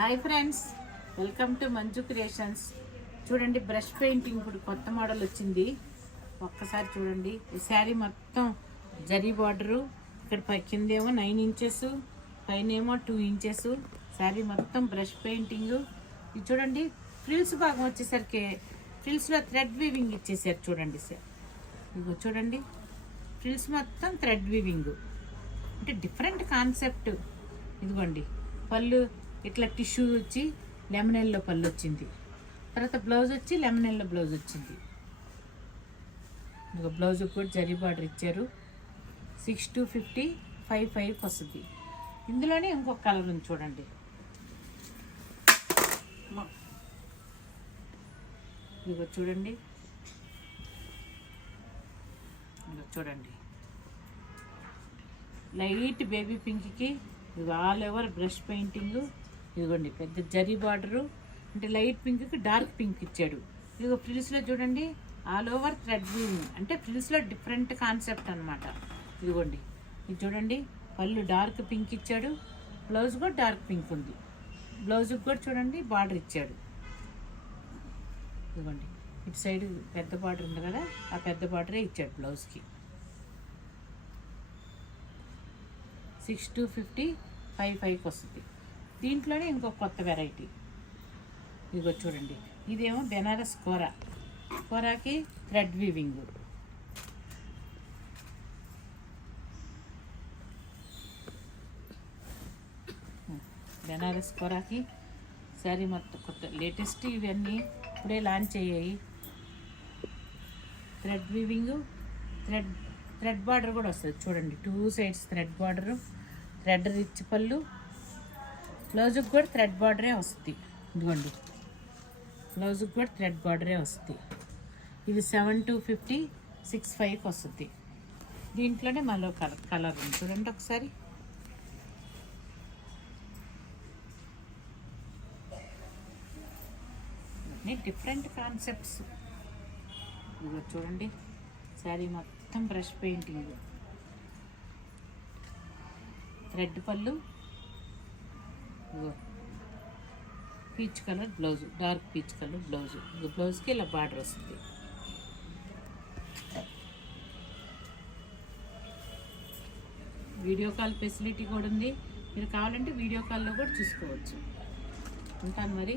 Hi friends, welcome to Manju creations. చూడండి, brush painting ఇప్పుడు కొత్త మోడల్ వచ్చింది. ఒక్కసారి చూడండి. ఈ శారీ మొత్తం జరీ బార్డరు, ఇక్కడ కిందేమో 9 ఇంచెస్, పైన ఏమో 2 ఇంచెస్. శారీ మొత్తం బ్రష్ పెయింటింగ్. ఇది చూడండి, ఫ్రిల్స్ భాగం వచ్చేసరికి ఫ్రిల్స్లో థ్రెడ్ వీవింగ్ ఇచ్చేసారు. చూడండి సార్, ఇదిగో చూడండి, ఫ్రిల్స్ మొత్తం థ్రెడ్ వీవింగ్ అంటే డిఫరెంట్ కాన్సెప్ట్. ఇదిగోండి, పళ్ళు ఇట్లా టిష్యూ వచ్చి లెమన్ ఎల్లో పళ్ళు వచ్చింది. తర్వాత బ్లౌజ్ వచ్చి లెమన్ ఎల్లో బ్లౌజ్ వచ్చింది. ఇక బ్లౌజ్ కూడా జరీ బార్డర్ ఇచ్చారు. 6250 55 వస్తుంది. ఇందులోనే ఇంకొక కలర్ ఉంది చూడండి. ఇదిగో చూడండి, ఇదిగో చూడండి, లైట్ బేబీ పింక్కి ఇది ఆల్ ఓవర్ బ్రష్ పెయింటింగ్. ఇదిగోండి, పెద్ద జరీ బార్డరు అంటే లైట్ పింక్కి డార్క్ పింక్ ఇచ్చాడు. ఇదిగో ఫ్రిల్స్లో చూడండి, ఆల్ ఓవర్ థ్రెడ్ వీవింగ్ అంటే ఫ్రిల్స్లో డిఫరెంట్ కాన్సెప్ట్ అనమాట. ఇదిగోండి, ఇది చూడండి, పళ్ళు డార్క్ పింక్ ఇచ్చాడు, బ్లౌజ్ కూడా డార్క్ పింక్ ఉంది. బ్లౌజ్కి కూడా చూడండి బార్డర్ ఇచ్చాడు. ఇదిగోండి, ఇటు సైడ్ పెద్ద బార్డర్ ఉంది కదా, ఆ పెద్ద బార్డరే ఇచ్చాడు బ్లౌజ్కి. 6250 55 వస్తుంది. దీంట్లోనే ఇంకొక కొత్త వెరైటీ. ఇదిగో చూడండి, ఇదేమో బెనారస్ కోరాకి థ్రెడ్ వీవింగ్. బెనారస్ కోరాకి శారీ మొత్తం కొత్త లేటెస్ట్, ఇవన్నీ ఇప్పుడే లాంచ్ అయ్యాయి. థ్రెడ్ వీవింగ్, థ్రెడ్ బార్డర్ కూడా వస్తుంది. చూడండి, 2 sides thread border, thread rich పళ్ళు, బ్లౌజ్కి కూడా థ్రెడ్ బార్డరే వస్తుంది. ఇదిగోండి, బ్లౌజ్కి కూడా థ్రెడ్ బార్డరే వస్తుంది. ఇది 7250 65 వస్తుంది. దీంట్లోనే మరో కలర్ ఉంది చూడండి ఒకసారి. Different concepts. ఇదిగో చూడండి, శారీ మొత్తం బ్రష్ పెయింటింగ్, థ్రెడ్ పళ్ళు, peach colour blouse, dark peach colour blouse. బ్లౌజ్కి ఇలా బార్డర్ వస్తుంది. వీడియో కాల్ ఫెసిలిటీ కూడా ఉంది. మీరు కావాలంటే వీడియో కాల్లో కూడా చూసుకోవచ్చు. ఉంటాను మరి.